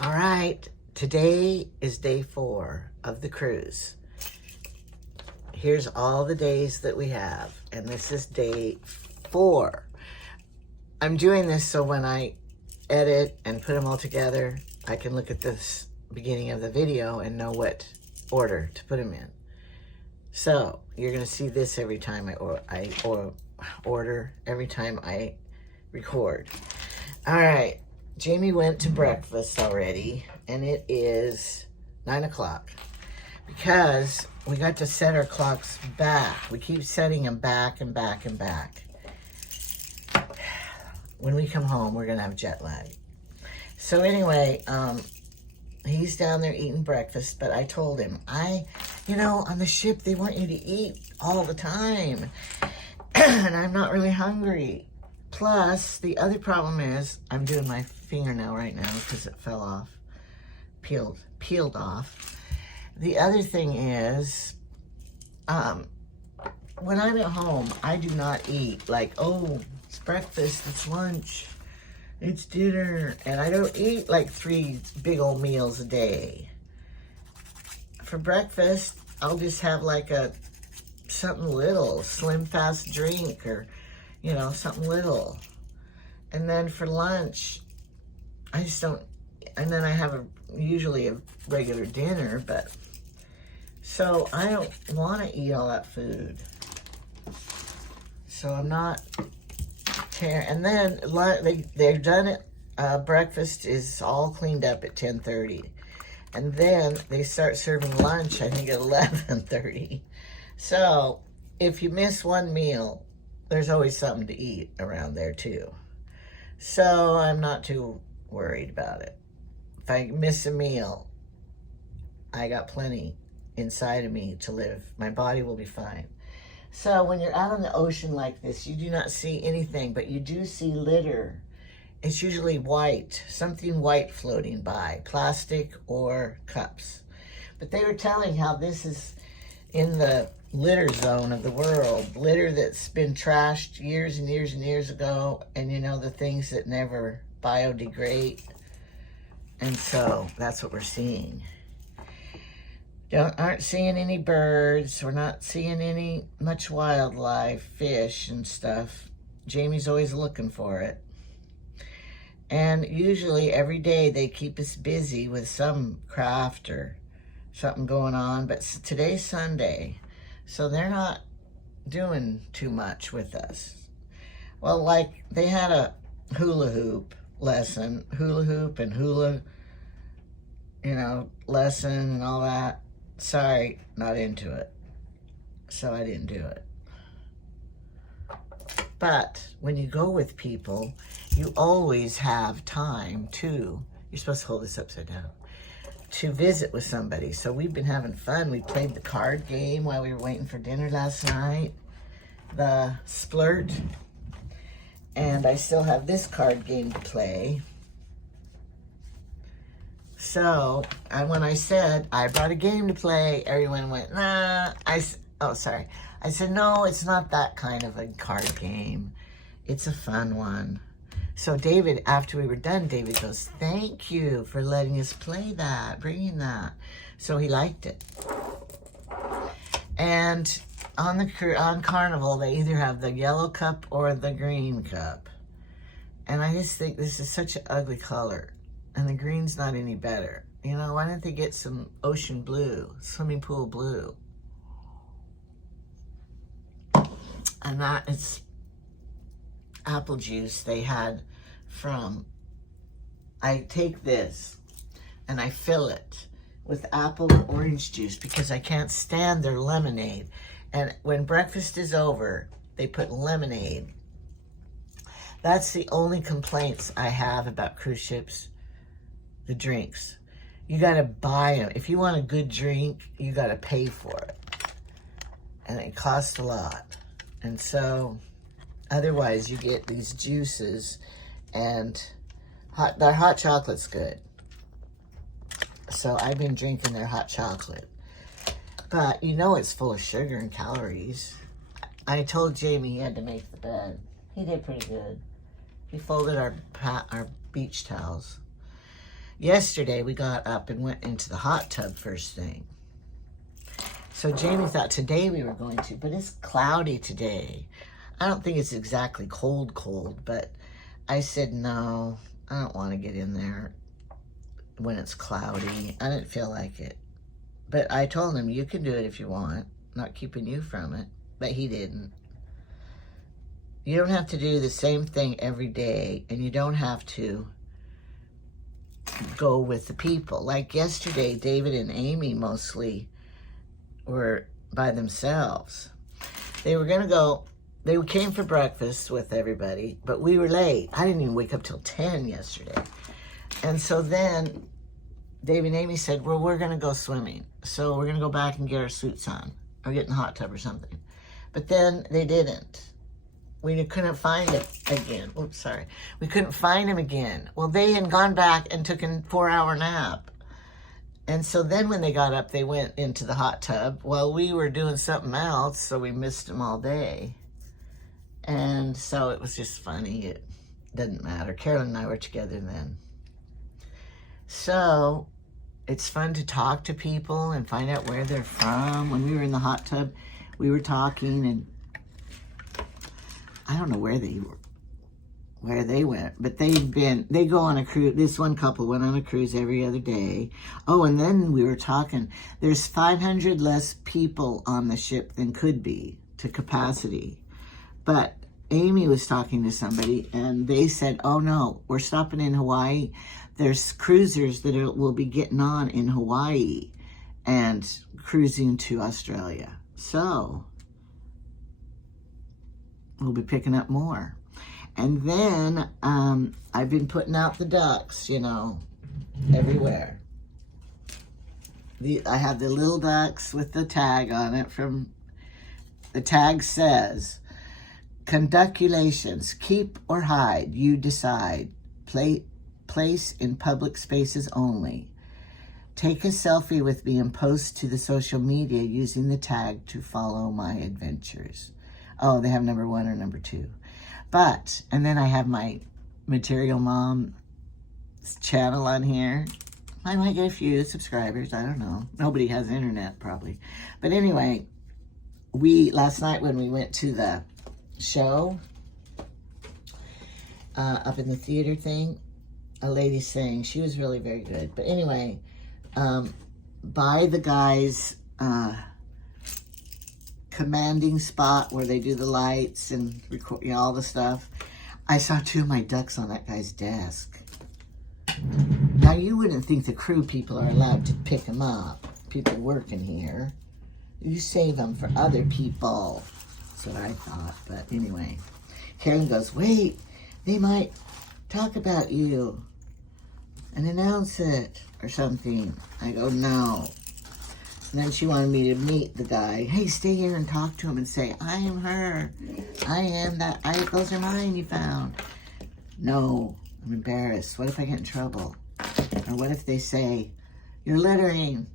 All right, today is day 4 of the cruise. Here's all the days that we have, and this is day 4. I'm doing this so when I edit and put them all together, I can look at this beginning of the video and know what order to put them in. So you're gonna see this every time I order, every time I record. All right. Jamie went to breakfast already, and it is 9 o'clock because we got to set our clocks back. We keep setting them back and back and back. When we come home, we're going to have jet lag. So anyway, he's down there eating breakfast, but I told him, on the ship, they want you to eat all the time, and I'm not really hungry. Plus, the other problem is, I'm doing my fingernail right now because it fell off, peeled off. The other thing is, when I'm at home, I do not eat like, oh, it's breakfast, it's lunch, it's dinner, and I don't eat like 3 big old meals a day. For breakfast, I'll just have like something little, slim fast drink or something little. And then for lunch, I just don't, and then I have usually a regular dinner, but, so I don't want to eat all that food. So I'm not and then they're done at, breakfast is all cleaned up at 10:30. And then they start serving lunch, I think at 11:30. So if you miss one meal, there's always something to eat around there too. So I'm not too worried about it. If I miss a meal, I got plenty inside of me to live. My body will be fine. So when you're out on the ocean like this, you do not see anything, but you do see litter. It's usually white, something white floating by, plastic or cups. But they were telling how this is in the litter zone of the world, litter that's been trashed years and years and years ago, and the things that never biodegrade. And so that's what we're seeing. Aren't seeing any birds. We're not seeing much wildlife, fish and stuff. Jamie's always looking for it. And usually every day they keep us busy with some craft or something going on, but today's Sunday, so they're not doing too much with us. Well, like they had a hula hoop lesson, lesson and all that. Sorry, not into it. So I didn't do it. But when you go with people, you always have time to, you're supposed to hold this upside down, to visit with somebody. So we've been having fun. We played the card game while we were waiting for dinner last night, the Splurt, and I still have this card game to play. So, when I said I brought a game to play, everyone went, nah. I said, no, it's not that kind of a card game. It's a fun one. So David, after we were done, David goes, thank you for letting us play that, bringing that. So he liked it. And on Carnival, they either have the yellow cup or the green cup. And I just think this is such an ugly color. And the green's not any better. Why don't they get some ocean blue, swimming pool blue? And that is apple juice they had from, I take this and I fill it with apple and orange juice because I can't stand their lemonade. And when breakfast is over, they put lemonade. That's the only complaints I have about cruise ships, the drinks. You gotta buy them. If you want a good drink, you gotta pay for it. And it costs a lot. And so, otherwise you get these juices and their hot chocolate's good. So I've been drinking their hot chocolate. But it's full of sugar and calories. I told Jamie he had to make the bed. He did pretty good. He folded our beach towels. Yesterday, we got up and went into the hot tub first thing. So Jamie thought today we were going to, but it's cloudy today. I don't think it's exactly cold, but I said, no, I don't want to get in there when it's cloudy. I didn't feel like it. But I told him, you can do it if you want. Not keeping you from it. But he didn't. You don't have to do the same thing every day, and you don't have to go with the people. Like yesterday, David and Amy mostly were by themselves. They were going to go, they came for breakfast with everybody, but we were late. I didn't even wake up till 10 yesterday. And so then David and Amy said, well, we're going to go swimming. So we're going to go back and get our suits on or get in the hot tub or something. But then they didn't. We couldn't find him again. Oops, sorry. We couldn't find him again. Well, they had gone back and took a 4-hour nap. And so then when they got up, they went into the hot tub. Well, we were doing something else, so we missed them all day. And so it was just funny. It doesn't matter. Carolyn and I were together then. So it's fun to talk to people and find out where they're from. When we were in the hot tub, we were talking, and I don't know where they went, but they go on a cruise. This one couple went on a cruise every other day. Oh, and then we were talking, there's 500 less people on the ship than could be to capacity. But Amy was talking to somebody, and they said, oh no, we're stopping in Hawaii. There's cruisers that will be getting on in Hawaii and cruising to Australia. So we'll be picking up more. And then I've been putting out the ducks, everywhere. I have the little ducks with the tag on it. The tag says, conduculations, keep or hide, you decide. Place in public spaces only. Take a selfie with me and post to the social media using the tag to follow my adventures. Oh, they have number 1 or number 2. And then I have my Material Mom channel on here. I might get a few subscribers, I don't know. Nobody has internet, probably. But anyway, last night when we went to the show, up in the theater thing, a lady sang, she was really very good. But anyway, by the guy's commanding spot where they do the lights and record all the stuff, I saw 2 of my ducks on that guy's desk. Now you wouldn't think the crew people are allowed to pick them up, people working here. You save them for other people. That's what I thought. But anyway, Karen goes, wait, they might talk about you and announce it or something. I go, no. And then she wanted me to meet the guy. Hey, stay here and talk to him and say, I am her. I am that. Those are mine you found. No, I'm embarrassed. What if I get in trouble? Or what if they say, you're littering?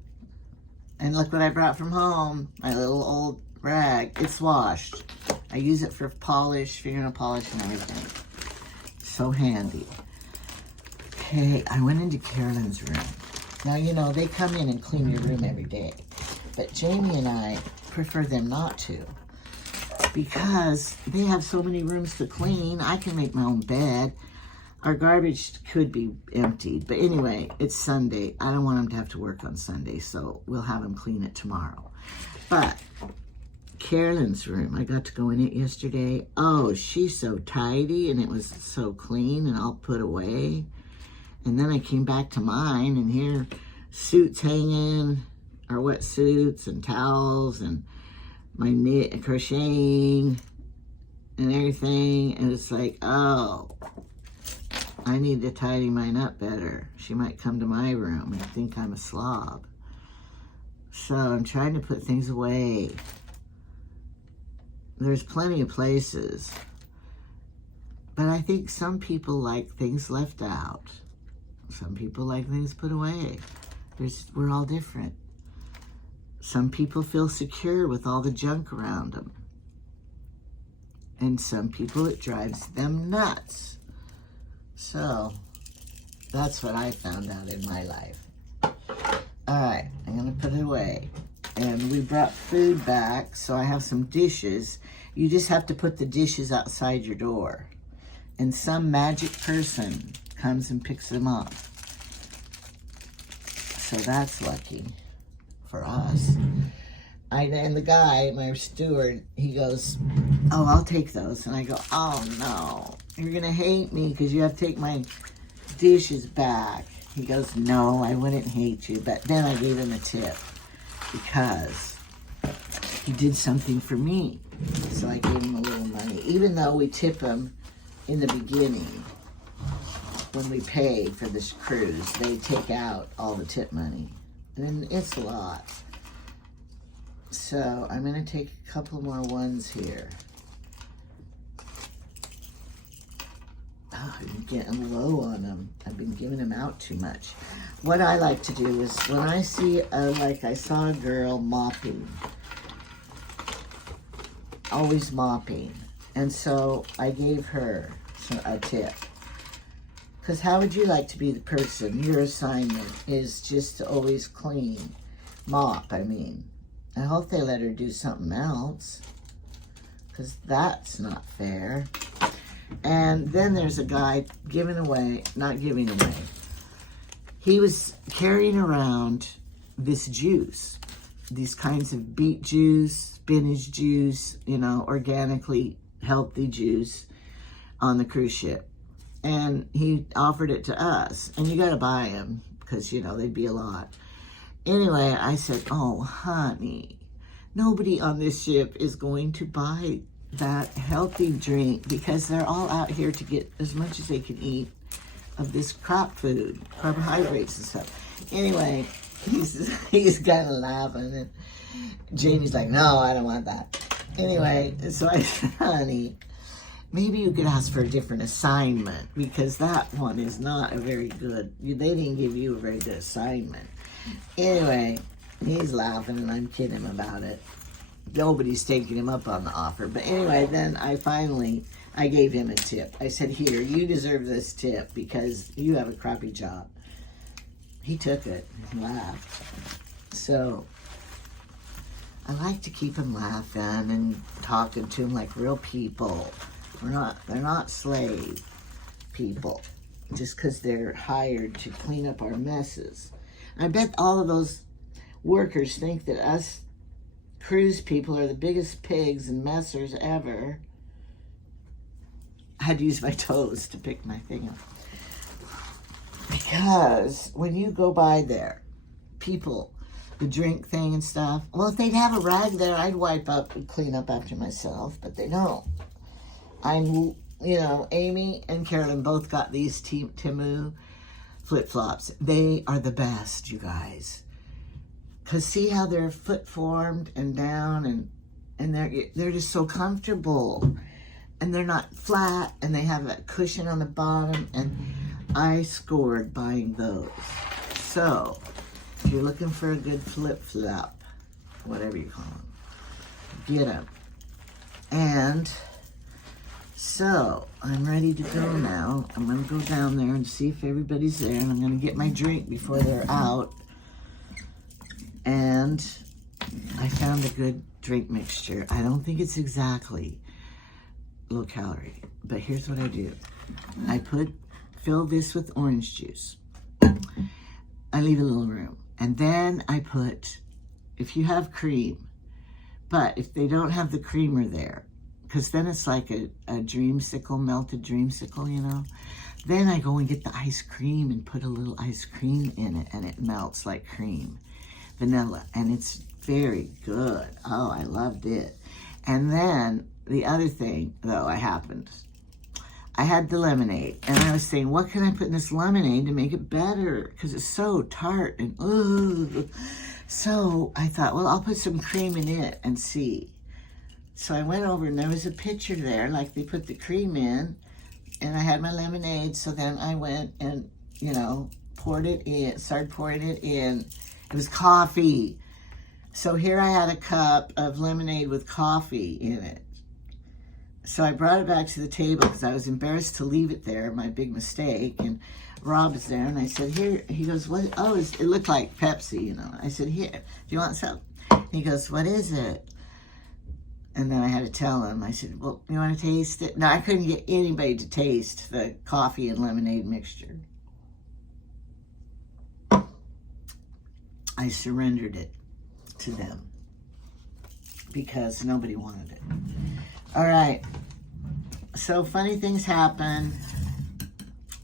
And look what I brought from home. My little old rag. It's washed. I use it for polish, fingernail polish and everything. So handy. Okay, I went into Carolyn's room. Now, they come in and clean your room every day. But Jamie and I prefer them not to. Because they have so many rooms to clean. I can make my own bed. Our garbage could be emptied. But anyway, it's Sunday. I don't want them to have to work on Sunday. So we'll have them clean it tomorrow. But Carolyn's room, I got to go in it yesterday. Oh, she's so tidy. And it was so clean and all put away. And then I came back to mine, and here, suits hanging, or wetsuits, and towels, and my knit and crocheting, and everything. And it's like, oh, I need to tidy mine up better. She might come to my room and think I'm a slob. So I'm trying to put things away. There's plenty of places. But I think some people like things left out. Some people like things put away. We're all different. Some people feel secure with all the junk around them. And some people, it drives them nuts. So, That's what I found out in my life. All right, I'm gonna put it away. And we brought food back, so I have some dishes. You just have to put the dishes outside your door. And some magic person comes and picks them up. So that's lucky for us. And the guy, my steward, he goes, oh, I'll take those. And I go, oh no, you're gonna hate me because you have to take my dishes back. He goes, no, I wouldn't hate you. But then I gave him a tip because he did something for me. So I gave him a little money, even though we tip him in the beginning. When we pay for this cruise, they take out all the tip money. And it's a lot. So I'm gonna take a couple more ones here. Oh, I'm getting low on them. I've been giving them out too much. What I like to do is when I see, like I saw a girl mopping, always mopping. And so I gave her a tip. Because how would you like to be the person, your assignment is just to always clean, mop, I mean. I hope they let her do something else, because that's not fair. And then there's a guy giving away, not giving away. He was carrying around this juice, these kinds of beet juice, spinach juice, you know, organically healthy juice on the cruise ship. And he offered it to us. And you got to buy them because, you know, they'd be a lot. Anyway, I said, oh, honey, nobody on this ship is going to buy that healthy drink because they're all out here to get as much as they can eat of this crop food, carbohydrates and stuff. Anyway, he's kind of laughing. And Jamie's like, no, I don't want that. Anyway, so I said, honey, maybe you could ask for a different assignment because that one is not a very good, they didn't give you a very good assignment. Anyway, he's laughing and I'm kidding him about it. Nobody's taking him up on the offer. But anyway, then I gave him a tip. I said, here, you deserve this tip because you have a crappy job. He took it and laughed. So I like to keep him laughing and talking to him like real people. They're not slave people just because they're hired to clean up our messes. I bet all of those workers think that us cruise people are the biggest pigs and messers ever. I had to use my toes to pick my thing up. Because when you go by there, people, the drink thing and stuff, well, if they'd have a rag there, I'd wipe up and clean up after myself, but they don't. You know, Amy and Carolyn both got these Temu flip-flops. They are the best, you guys. Because see how they're foot formed and down and they're just so comfortable. And they're not flat and they have a cushion on the bottom. And I scored buying those. So, if you're looking for a good flip-flop, whatever you call them, get them. And so, I'm ready to go now. I'm going to go down there and see if everybody's there. And I'm going to get my drink before they're out. And I found a good drink mixture. I don't think it's exactly low calorie. But here's what I do. I fill this with orange juice. I leave a little room. And then I put, if you have cream, but if they don't have the creamer there, because then it's like a dreamsicle, melted dreamsicle, you know. Then I go and get the ice cream and put a little ice cream in it, and it melts like cream, vanilla, and it's very good. Oh, I loved it. And then the other thing, though, I had the lemonade, and I was saying, what can I put in this lemonade to make it better? Because it's so tart and ugh. So I thought, well, I'll put some cream in it and see. So I went over and there was a pitcher there, like they put the cream in, and I had my lemonade. So then I went and, you know, started pouring it in. It was coffee. So here I had a cup of lemonade with coffee in it. So I brought it back to the table because I was embarrassed to leave it there, my big mistake. And Rob is there, and I said, here, he goes, what, oh, it looked like Pepsi, you know. I said, here, do you want some? He goes, what is it? And then I had to tell him, I said, well, you want to taste it? No, I couldn't get anybody to taste the coffee and lemonade mixture. I surrendered it to them because nobody wanted it. All right, so funny things happen,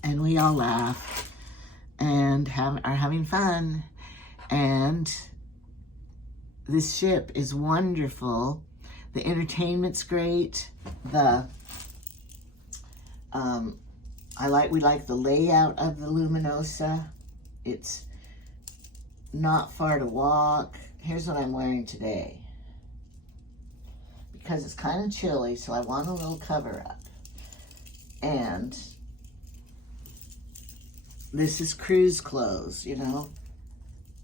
and we all laugh and are having fun, and this ship is wonderful. The entertainment's great. We like the layout of the Luminosa. It's not far to walk. Here's what I'm wearing today. Because it's kind of chilly, so I want a little cover up. And this is cruise clothes, you know,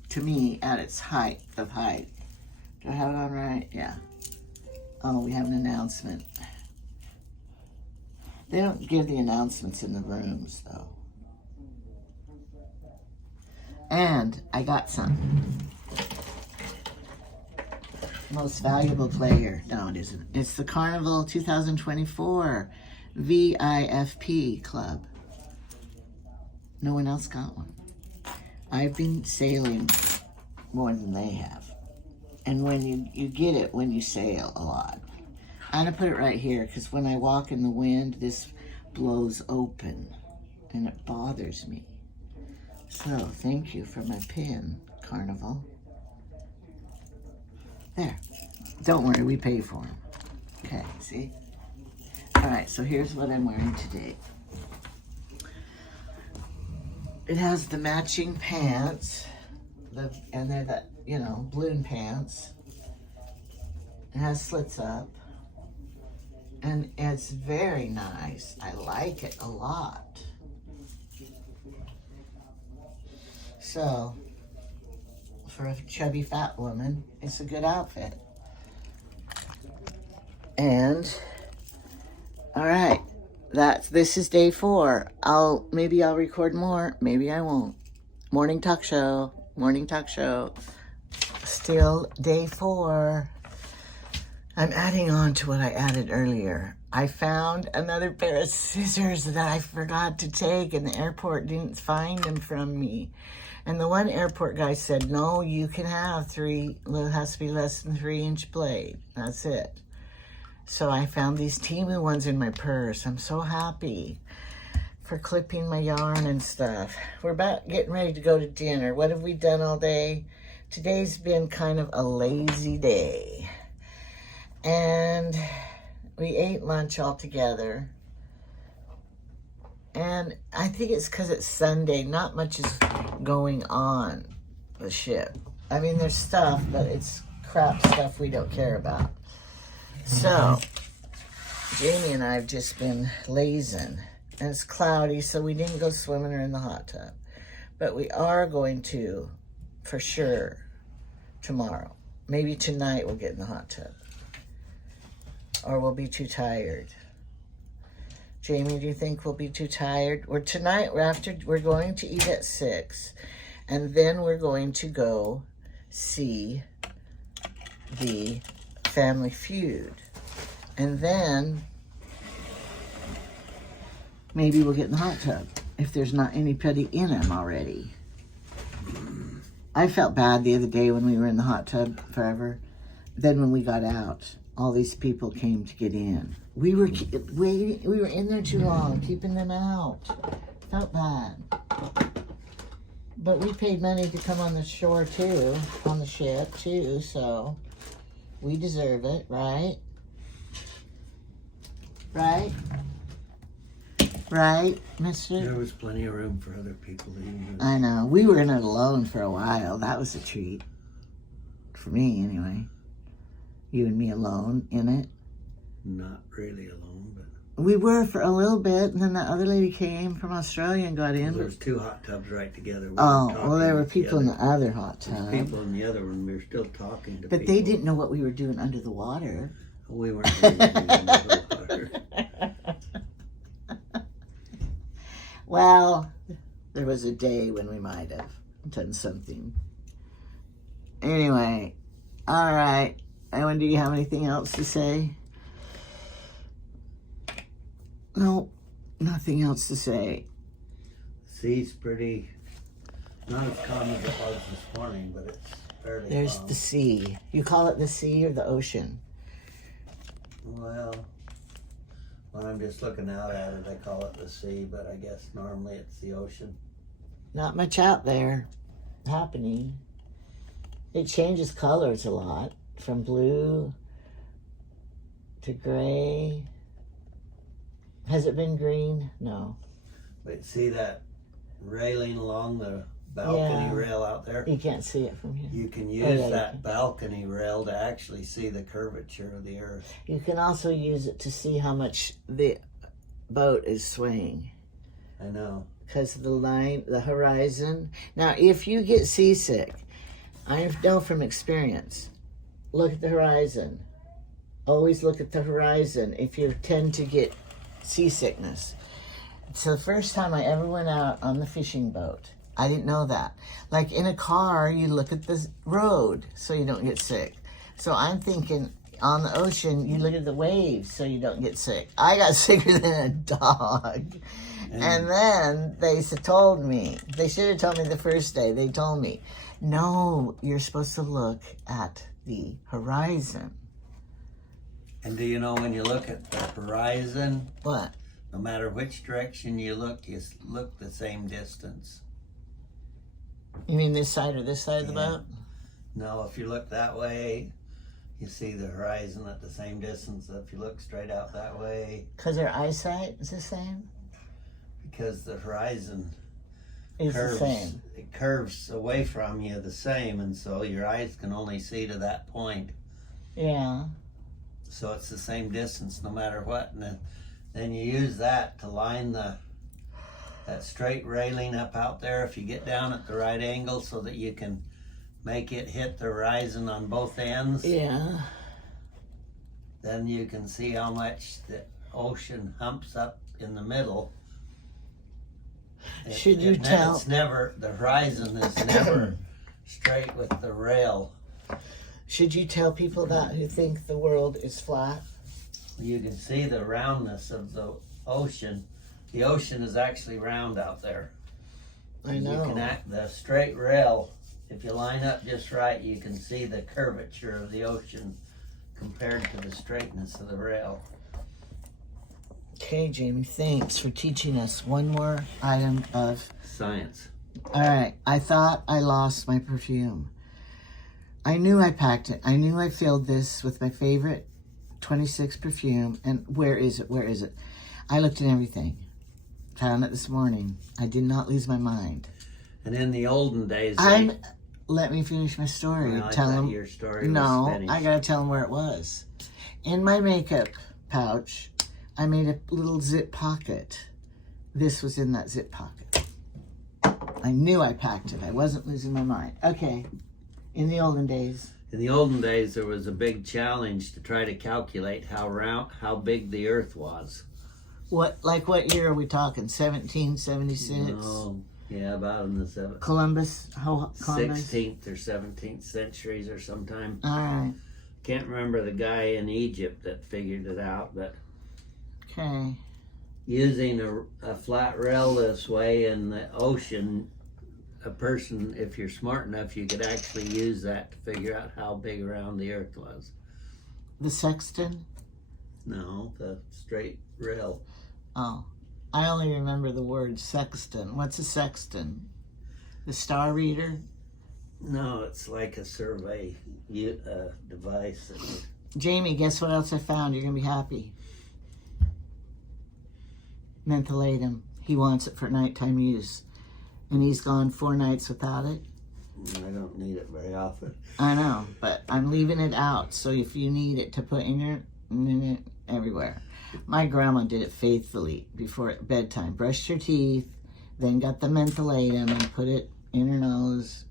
to me at its height of height. Do I have it on right? Yeah. Oh, we have an announcement. They don't give the announcements in the rooms, though. And I got some. Most valuable player. No, it isn't. It's the Carnival 2024 VIFP Club. No one else got one. I've been sailing more than they have. And when you get it when you sail a lot. I'm going to put it right here because when I walk in the wind, this blows open and it bothers me. So, thank you for my pin, Carnival. There. Don't worry, we pay for them. Okay, see? All right, so here's what I'm wearing today. It has the matching pants, and they're the, you know, balloon pants. It has slits up, and it's very nice. I like it a lot. So, for a chubby fat woman, it's a good outfit. And, all right, this is day 4. Maybe I'll record more, maybe I won't. Morning talk show. Still day 4. I'm adding on to what I added earlier. I found another pair of scissors that I forgot to take, and the airport didn't find them from me. And the one airport guy said, no, you can have 3, it has to be less than 3-inch blade. That's it. So I found these Temu ones in my purse. I'm so happy for clipping my yarn and stuff. We're about getting ready to go to dinner. What have we done all day? Today's been kind of a lazy day. And we ate lunch all together. And I think it's because it's Sunday. Not much is going on the ship. I mean, there's stuff, but it's crap stuff we don't care about. So, Jamie and I have just been lazing. And it's cloudy, so we didn't go swimming or in the hot tub. But we are going to, for sure, tomorrow. Maybe tonight we'll get in the hot tub. Or we'll be too tired. Jamie, do you think we'll be too tired? We're going to eat at 6. And then we're going to go see the Family Feud. And then maybe we'll get in the hot tub if there's not anybody in them already. I felt bad the other day when we were in the hot tub forever. Then when we got out, all these people came to get in. We were in there too long, keeping them out. Felt bad. But we paid money to come on the shore too, on the ship too, so we deserve it, right? Right? Right, mister? There was plenty of room for other people to use. I know. We were in it alone for a while. That was a treat. For me, anyway. You and me alone in it. Not really alone, but... We were for a little bit, and then that other lady came from Australia and got in. There was 2 hot tubs right together. Well, there were people in the other hot tub. There's people in the other one. We were still talking to but people. They didn't know what we were doing under the water. We weren't doing anything under the water. Well, There was a day when we might have done something. Anyway, all right. Ewan, do you have anything else to say? No, nothing else to say. Sea's pretty, not as calm as it was this morning, but it's fairly There's calm. the sea. You call it the sea or the ocean? Well, when I'm just looking out at it, I call it the sea, but I guess normally it's the ocean. Not much out there happening. It changes colors a lot, from blue to gray. Has it been green? No. Wait, see that railing along the balcony Yeah. rail out there? You can't see it from here. You can use yeah, you that can. balcony rail to actually see the curvature of the earth. You can also use it to see how much the boat is swaying. I know. Because of the line, the horizon. Now, if you get seasick, I know from experience, look at the horizon. Always look at the horizon if you tend to get seasickness. So the first time I ever went out on the fishing boat, I didn't know that. Like in a car, you look at the road so you don't get sick. So I'm thinking on the ocean, you look at the waves so you don't get sick. I got sicker than a dog. And then they told me, they should have told me the first day, they told me, no, you're supposed to look at the horizon. And do you know when you look at the horizon, What? no matter which direction you look the same distance. You mean this side or this side of the Yeah. boat? No, if you look that way, you see the horizon at the same distance. If you look straight out that way, Because their eyesight is the same? because the horizon Is curves, the same. it curves away from you the same, and so your eyes can only see to that point. Yeah. So it's the same distance no matter what, and then you use that to line that straight railing up out there. If you get down at the right angle so that you can make it hit the horizon on both ends, Yeah. then you can see how much the ocean humps up in the middle. Should you tell- It's never, the horizon is never straight with the rail. Should you tell people that who think the world is flat? You can see the roundness of the ocean. The ocean is actually round out there. I You know. can act the straight rail. If you line up just right, you can see the curvature of the ocean compared to the straightness of the rail. Okay, Jamie, thanks for teaching us one more item of... Science. All right, I thought I lost my perfume. I knew I packed it. I knew I filled this with my favorite 26 perfume. And where is it? Where is it? I looked at everything. Found it this morning. I did not lose my mind. And in the olden days, Let me finish my story. well, I Tell thought them. your story No, was finished. I gotta tell them where it was. In my makeup pouch, I made a little zip pocket. This was in that zip pocket. I knew I packed it. I wasn't losing my mind. Okay. In the olden days. In the olden days, there was a big challenge to try to calculate how big the Earth was. What year are we talking? 1776? No, yeah, about in the Columbus? 16th or 17th centuries or sometime. All right. Can't remember the guy in Egypt that figured it out, but Okay. using a flat rail this way in the ocean, a person, if you're smart enough, you could actually use that to figure out how big around the Earth was. The sextant? No, the straight rail. Oh. I only remember the word sextant. What's a sextant? The star reader? No, it's like a survey device. Jamie, guess what else I found? You're going to be happy. Mentholatum. He wants it for nighttime use. And he's gone 4 nights without it. I don't need it very often. I know, but I'm leaving it out. So if you need it to put in your everywhere. My grandma did it faithfully before bedtime. Brushed her teeth, then got the mentholatum and put it in her nose,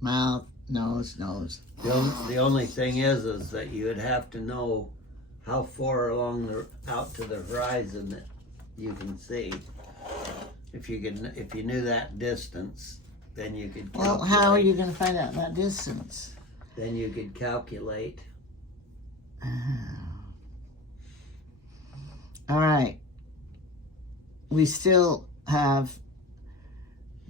mouth, nose. The only thing is that you would have to know how far along out to the horizon that you can see. if you knew that distance, then you could Well, calculate. how are you going to find out that distance? Then you could calculate. All right. We still have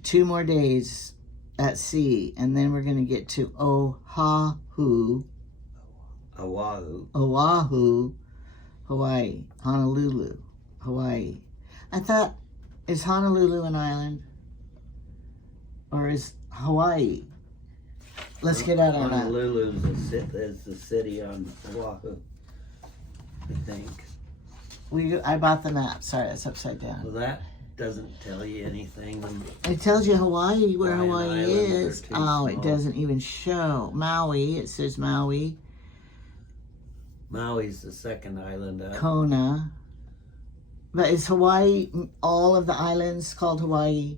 2 more days at sea, and then we're going to get to Oahu, Hawaii, Honolulu, Hawaii. I thought, is Honolulu an island? Or is Hawaii? Let's get out on that. Honolulu is the city on Oahu, I think. I bought the map. Sorry, it's upside down. Well, that doesn't tell you anything. It tells you Hawaii, where Hawaiian Hawaii islands is. are too Oh, it small. doesn't even show. Maui, it says Maui. Maui's the second island up. Kona. But is Hawaii, all of the islands called Hawaii?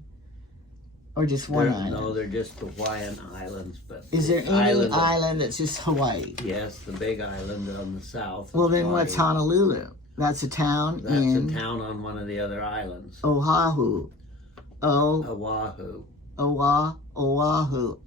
Or just one island? No, they're just Hawaiian islands. But Is there any island that's just Hawaii? Yes, the big island on the south. Well, then what's Honolulu? That's a town That's in a town on one of the other islands. Oahu. Oahu. Oahu.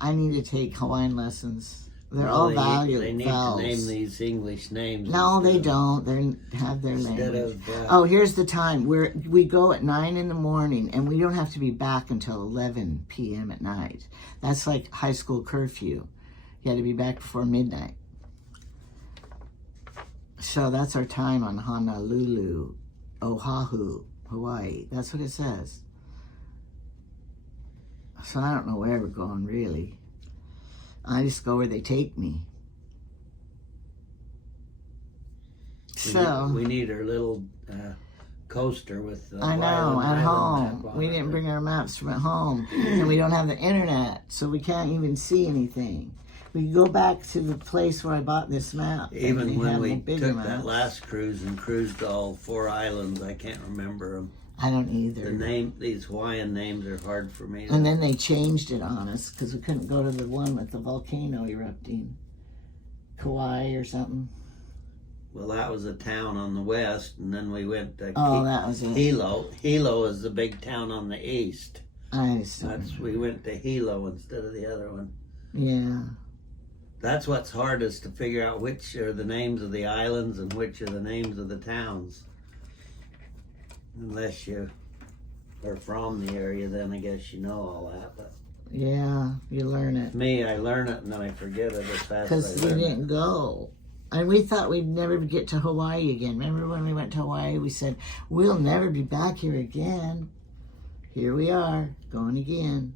I need to take Hawaiian lessons. They're all valuable. They need to name these English names. No, they don't. They have their Instead language. of, Oh, here's the time. We go at 9 in the morning, and we don't have to be back until 11 p.m. at night. That's like high school curfew. You had to be back before midnight. So that's our time on Honolulu, Oahu, Hawaii. That's what it says. So I don't know where we're going, really. I just go where they take me. we need our little coaster with the I know, island at map home. on We it. didn't bring our maps from at home. And we don't have the internet, so we can't even see anything. We can go back to the place where I bought this map. and Even they when have we the bigger took maps. that last cruise and cruised all 4 islands, I can't remember them. I don't either. These Hawaiian names are hard for me. And then they changed it on us because we couldn't go to the one with the volcano erupting. Kauai or something. Well, that was a town on the west, and then we went to That was it. Hilo. Hilo is the big town on the east. I see. We went to Hilo instead of the other one. Yeah. That's what's hardest to figure out which are the names of the islands and which are the names of the towns. Unless you are from the area, then I guess you know all that. But Yeah, you learn it. me, I learn it and then I forget it as fast as Because I we learn it. didn't go. And we thought we'd never get to Hawaii again. Remember when we went to Hawaii, we said, we'll never be back here again. Here we are, going again.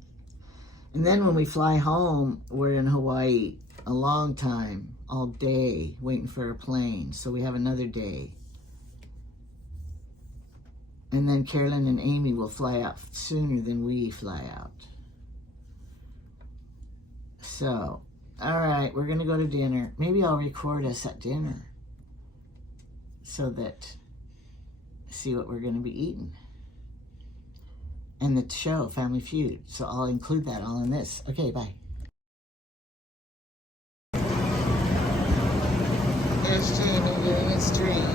And then when we fly home, we're in Hawaii a long time, all day, waiting for a plane. So we have another day. And then Carolyn and Amy will fly out sooner than we fly out. So, all right, we're going to go to dinner. Maybe I'll record us at dinner so that, see what we're going to be eating. And the show, Family Feud. So I'll include that all in this. Okay, bye. There's Jamie getting his drink.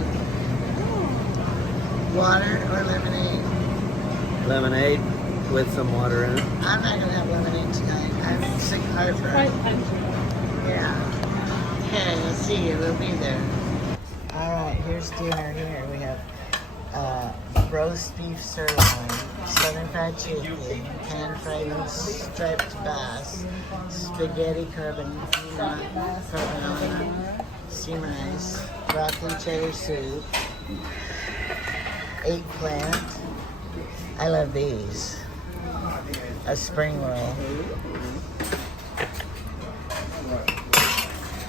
Water or lemonade? Lemonade with some water in it. I'm not gonna have lemonade tonight. I'm sick of heartburn. Yeah. Okay, we'll see you. We'll be there. All right, here's dinner here. We have roast beef sirloin, southern fried chicken, pan-fried striped bass, spaghetti carbonara, steamed rice, broccoli cheddar soup, eggplant. I love these. A spring roll.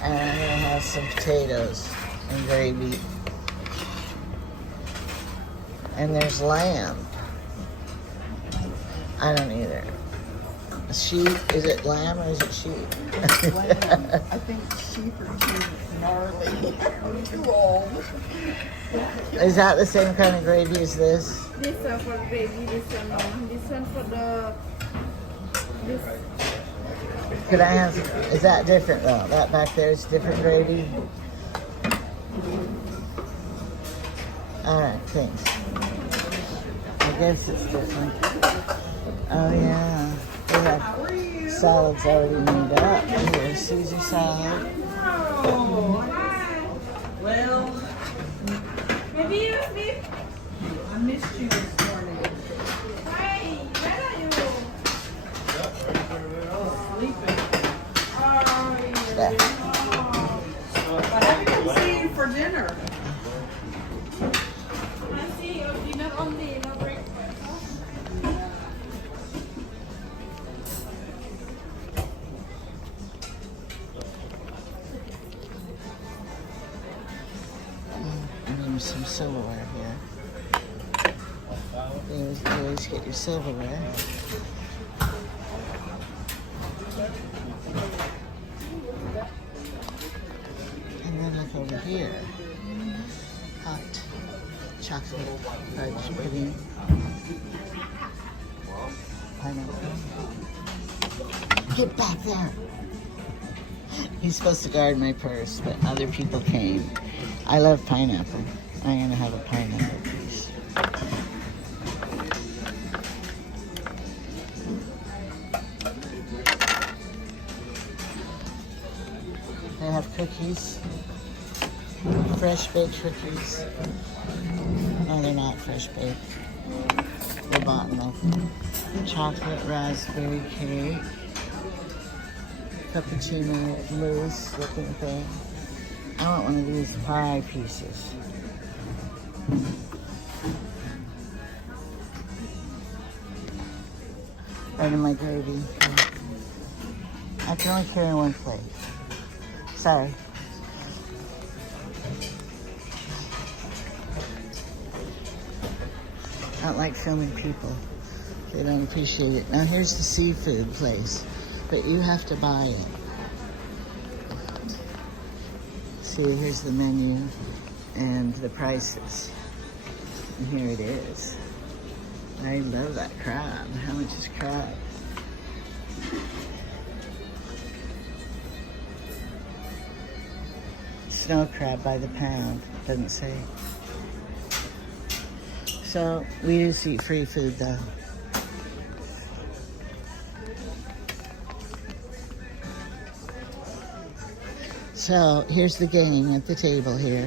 And I'm gonna have some potatoes and gravy. And there's lamb. I don't either. Sheep, is it lamb or is it sheep? I think sheep are too gnarly. I'm too old. Is that the same kind of gravy as this? This one for baby, this one for the, this, Could I have, is that different though? That back there is different gravy? Alright, thanks. I guess it's different. Oh yeah, they have salads already made up. Here's Caesar salad. Well, Maybe you sleep. I missed you this morning. Hey, where are you? Sleeping. Oh, There. I haven't seen you for dinner. I see your dinner only, no breakfast. And there's some silverware here. You always get your silverware. And then look over here. Hot chocolate fudge pudding. Pineapple. Get back there. He's supposed to guard my purse, but other people came. I love pineapple. I'm gonna have a pineapple piece. They have cookies, fresh baked cookies. No, they're not fresh baked. They're bought in the chocolate raspberry cake, cappuccino mousse looking thing. I want one of these pie pieces. Right in my gravy. I can only carry one plate. Sorry. I don't like filming people. They don't appreciate it. Now here's the seafood place, but you have to buy it. See, here's the menu and the prices. And here it is. I love that crab. How much is crab? Snow crab by the pound. Doesn't say. So we just eat free food though. So here's the gang at the table here.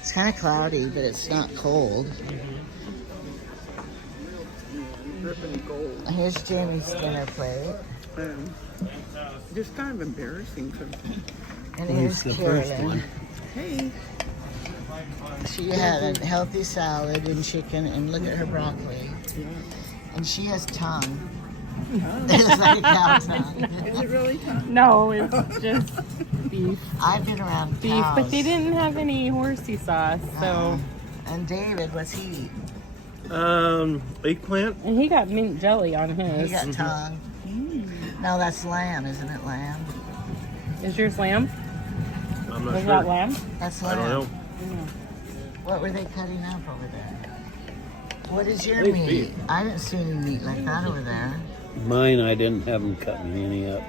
It's kind of cloudy, but it's not cold. Dripping gold. Here's Jamie's dinner plate. Just kind of embarrassing for And here's the first Carolyn. one. Hey, She had a healthy salad and chicken, and look at her broccoli. And she has tongue. It's like a cow tongue. is it really time? No, it's just beef. I've been around Beef, cows. but they didn't have any horsey sauce, so. And David, what's he? Eggplant. And he got mint jelly on He his. got tongue. No, that's lamb, isn't it? Lamb. Is yours lamb? I'm not Was sure. that lamb? That's I lamb. don't know. What were they cutting up over there? What is your It's meat? beef. I didn't see any meat like that over there. Mine, I didn't have them cutting any up.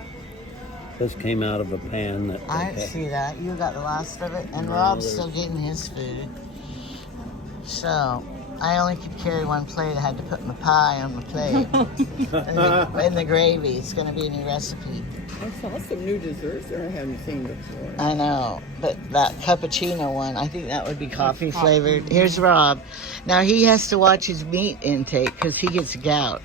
This came out of a pan that I they didn't had. see that. You got the last of it, and No, Rob's there's- still getting his food. So I only could carry one plate. I had to put my pie on my plate and the gravy. It's going to be a new recipe. I saw some new desserts there I hadn't seen before. I know, but that cappuccino one, I think that would be coffee flavored. Here's Rob. Now he has to watch his meat intake because he gets gout.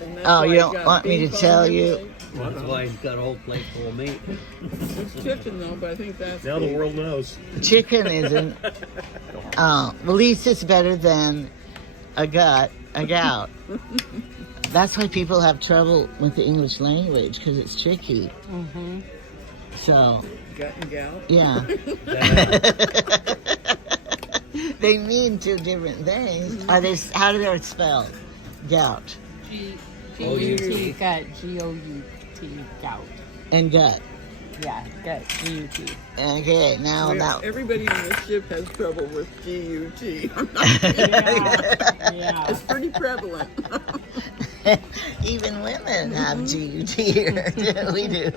And that's Oh, why you I don't got want me to beef on tell the you? plate. That's why he's got a whole plate full of meat. It's chicken though, but I think that's Now the beef. world knows. Chicken isn't. Well, at least it's better than a gout. That's why people have trouble with the English language because it's tricky. Mm-hmm. So, Gut and gout. yeah. They mean two different things. Are they? How do they spell? Gout G-U-T, gut, G-O-U-T, gout. and gut. Yeah, gut, G-U-T. Okay, now that. Everybody on the ship has trouble with GUT. Yeah. It's pretty prevalent. Even women have GUT here. We do.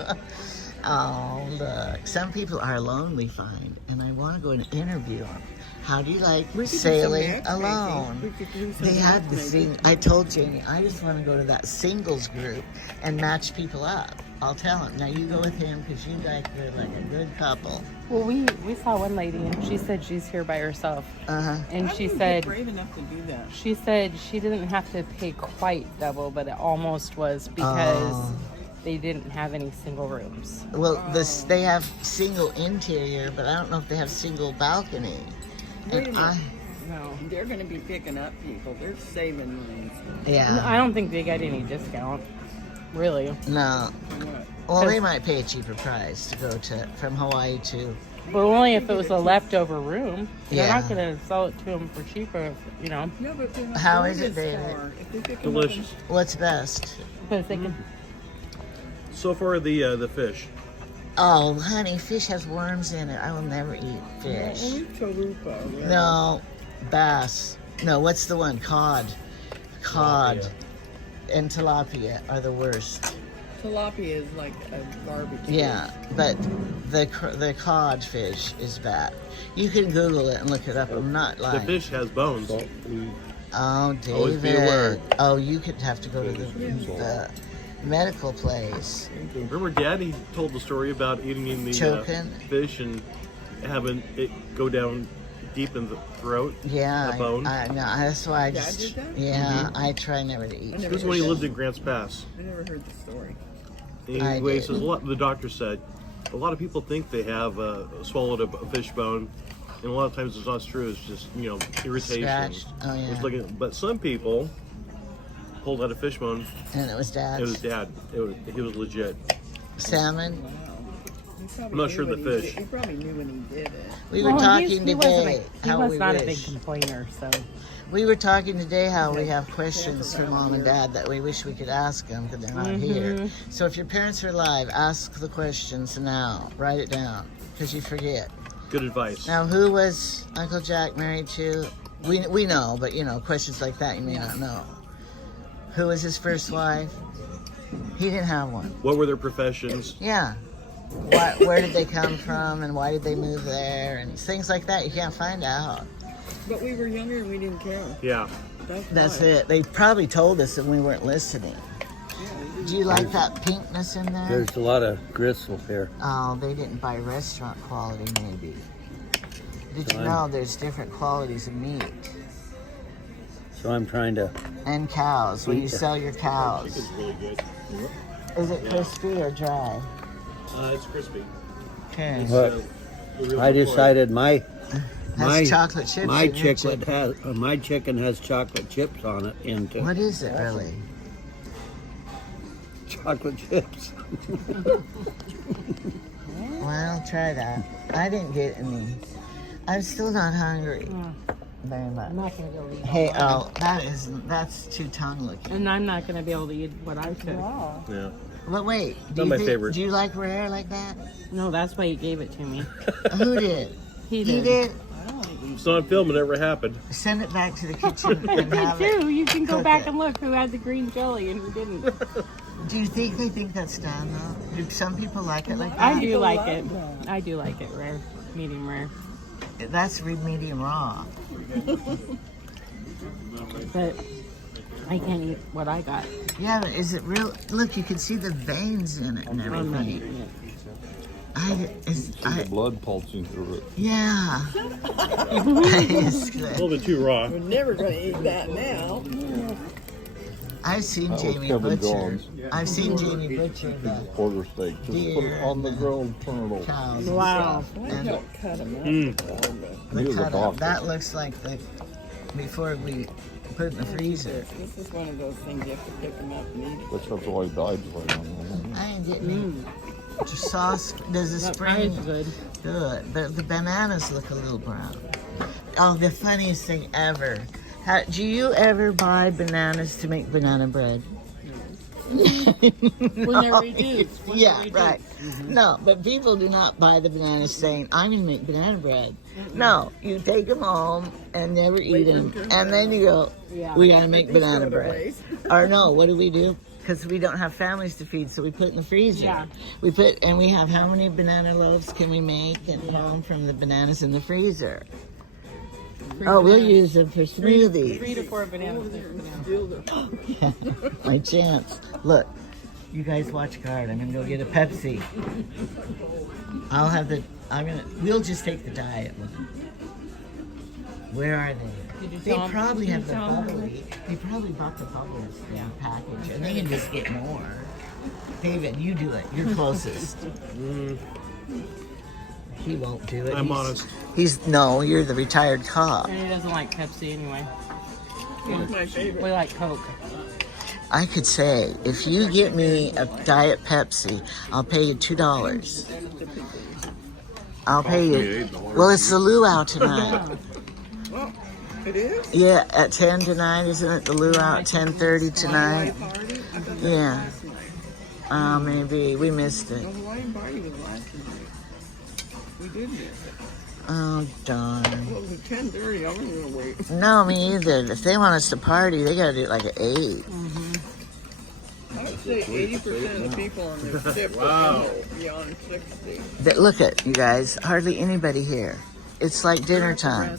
Oh, look. Some people are lonely, find, and I want to go and interview them. how do you like We could do some sailing matchmaking. alone? We could do some They had the matchmaking. I told Jamie, I just want to go to that singles group and match people up. I'll tell him. Now you go with him because you guys are like a good couple. Well, we saw one lady and she said she's here by herself. Uh-huh. And I she wouldn't said be brave enough to do that. she said she didn't have to pay quite double, but it almost was because Oh. they didn't have any single rooms. Well, they have single interior, but I don't know if they have single balcony. Wait a And minute. No. They're going to be picking up people. They're saving rooms. yeah, I don't think they got any discount. Really. no. What? Well, they might pay a cheaper price to go from Hawaii to. But only if it was a leftover room. They're Yeah. not going to sell it to them for cheaper, you know, No, but they're not How going is it, this David? far. If they pick 'em up Delicious. What's best? because they can. So far, the fish. Oh, honey, fish has worms in it. I will never eat and- fish. Only chalupa. Yeah. No, bass. No, what's the one? Cod. Cod and tilapia are the worst. Tilapia is like a barbecue. Yeah, but the cod fish is bad. You can Google it and look it up. I'm not The lying. fish has bones. Oh, Always be aware. David. Oh, you could have to go to the medical place. Remember, Dad? He told the story about eating the Choking. fish and having it go down deep in the throat. Yeah, A bone? I know. That's why I Dad just. did that? Yeah, I try never to eat. I never This is when he lived in Grants Pass. I never heard the story. Anyway, he did. says the doctor said a lot of people think they have swallowed a fish bone, and a lot of times it's not true. It's just irritation. Scratched. Oh, yeah. It's but some people pulled out a fish bone. And it was Dad's. It was Dad. He was legit. Salmon. Wow. He probably I'm not knew sure the when he fish. He probably knew when he did it. We were Well, talking he today. he how was we not a big wish. complainer, so. We were talking today how we have questions Careful for down Mom and here. Dad that we wish we could ask them because they're not here. So if your parents are alive, ask the questions now. Write it down because you forget. Good advice. Now, who was Uncle Jack married to? We know, but questions like that you may not know. Who was his first wife? He didn't have one. What were their professions? Yeah. Where did they come from and why did they move there and things like that you can't find out. But we were younger and we didn't care. Yeah. That's why. it. They probably told us and we weren't listening. Yeah, Do you like that pinkness in there? There's a lot of gristle here. Oh, they didn't buy restaurant quality maybe. Did you know there's different qualities of meat? So I'm trying to. And cows, when you Eat. sell your cows. It's really good. Is it crispy or dry? It's crispy. Okay. But The real I McCoy. decided my Has chocolate chips my in your chicken has chocolate chips on it into What is it really? chocolate chips. Well, try that. I didn't get any. I'm still not hungry very much. I'm not going to be able to eat. Hey, oh, that's too tongue looking. And I'm not going to be able to eat what I could. Wow. Yeah. But wait, Not my favorite. Do you like rare like that? No, that's why he gave it to me. Who did? He He did. did. I don't want to eat. It's not on film. It never happened. Send it back to the kitchen and They have it. do. You can go cook back it. and look who had the green jelly and who didn't. Do you think they think that's done though? Do some people like it like that? I do People like love it. that. I do like it rare, medium rare. That's medium raw. But I can't eat what I got. Yeah, but is it real? Look, you can see the veins in it and I'm not everything. eating it. The blood pulsing through it. Yeah. It's A good. little bit too raw. We're never going to eat that now. I've seen That was Jamie Kevin butcher. Jones. I've seen Jamie butcher the Quarter steak. Just put Deer it on the and grill and turn it over. cows. Wow. I And- helped cut them up. The He was a cut up. doctor. That looks like the before we put it in the freezer. This is one of those things you have to pick them up and eat it. Which that's why he died. I ain't getting any sauce. Does the That spring fry's good. good? The bananas look a little brown. Oh, the funniest thing ever. Do you ever buy bananas to make banana bread? Whenever we do. Yeah, right. No, but people do not buy the bananas saying, I'm going to make banana bread. No, you take them home and never eat them. And then you go, Yeah. we got to make banana Throw it bread. away. Or no, what do? Because we don't have families to feed, so we put it in the freezer. Yeah. And we have how many banana loaves can we make at home from the bananas in the freezer? Oh, we'll use them for smoothies. 3 to 4 bananas. My chance. Look, you guys watch guard. I'm gonna go get a Pepsi. I'll have the. We'll just take the diet one. Where are they? Did you They tell 'em- probably did you have the tell 'em? bubbly. They probably bought the bubbles in the package, and they can just get more. David, you do it. You're closest. He won't do it. I'm honest. No. You're the retired cop. And he doesn't like Pepsi anyway. It's my favorite. We like Coke. I could say, if you get me a Diet Pepsi, I'll pay you $2. I'll pay you. Well, it's the luau tonight. Oh, it is? Yeah, at 10 tonight, isn't it? The luau at 10:30 tonight. Party? I thought that was Yeah. last night. Maybe we missed it. The Hawaiian party was last night. We did miss it. Oh darn. Well, it was 10:30. I wasn't gonna wait. No, me either. If they want us to party, they gotta do it like at 8. I would say 80% of the people on their tip are beyond 60. Look at you guys. Hardly anybody here. It's like dinner time.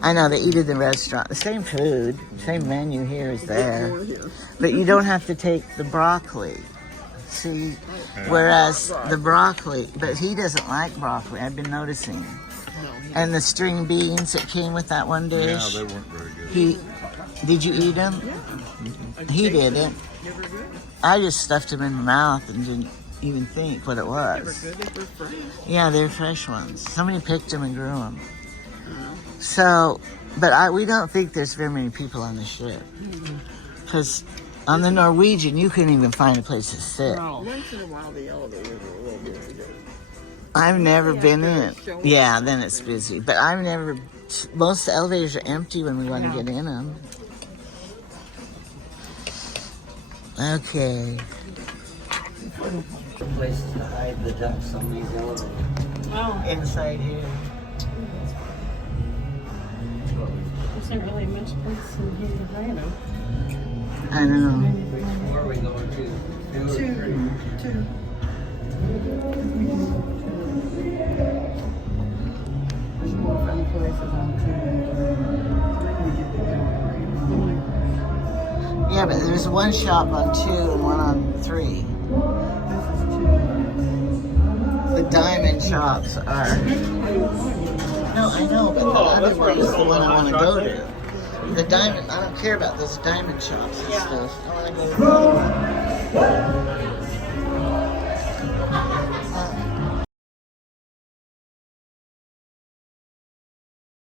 I know they eat in the restaurant. The same food, same menu here is there. More here. But you don't have to take the broccoli. See, whereas the broccoli, but he doesn't like broccoli. I've been noticing. And the string beans that came with that one Yeah, dish. they weren't very good. Did you eat them? He didn't. They were good. I just stuffed them in my mouth and didn't even think what it They were was. good. They were fresh. Yeah, they're fresh ones. Somebody picked them and grew them. So, but we don't think there's very many people on the ship. Because on the Norwegian, you couldn't even find a place to sit. Once in a while, the elevators are a little busy. I've never been in. Yeah, then it's busy. But I've never. Most of the elevators are empty when we want to get in them. Okay. Places to hide the ducks on these elevators. Oh, Inside here. there's not really much place in here to hide them. I know. Where are we going to? Two or three? Two. There's more fun places on Yeah, but there's one shop on 2 and one on 3. The diamond shops are. No, I know, but the other one is the one I want to go to. The diamond. I don't care about those diamond shops and stuff. I want to go to the other one.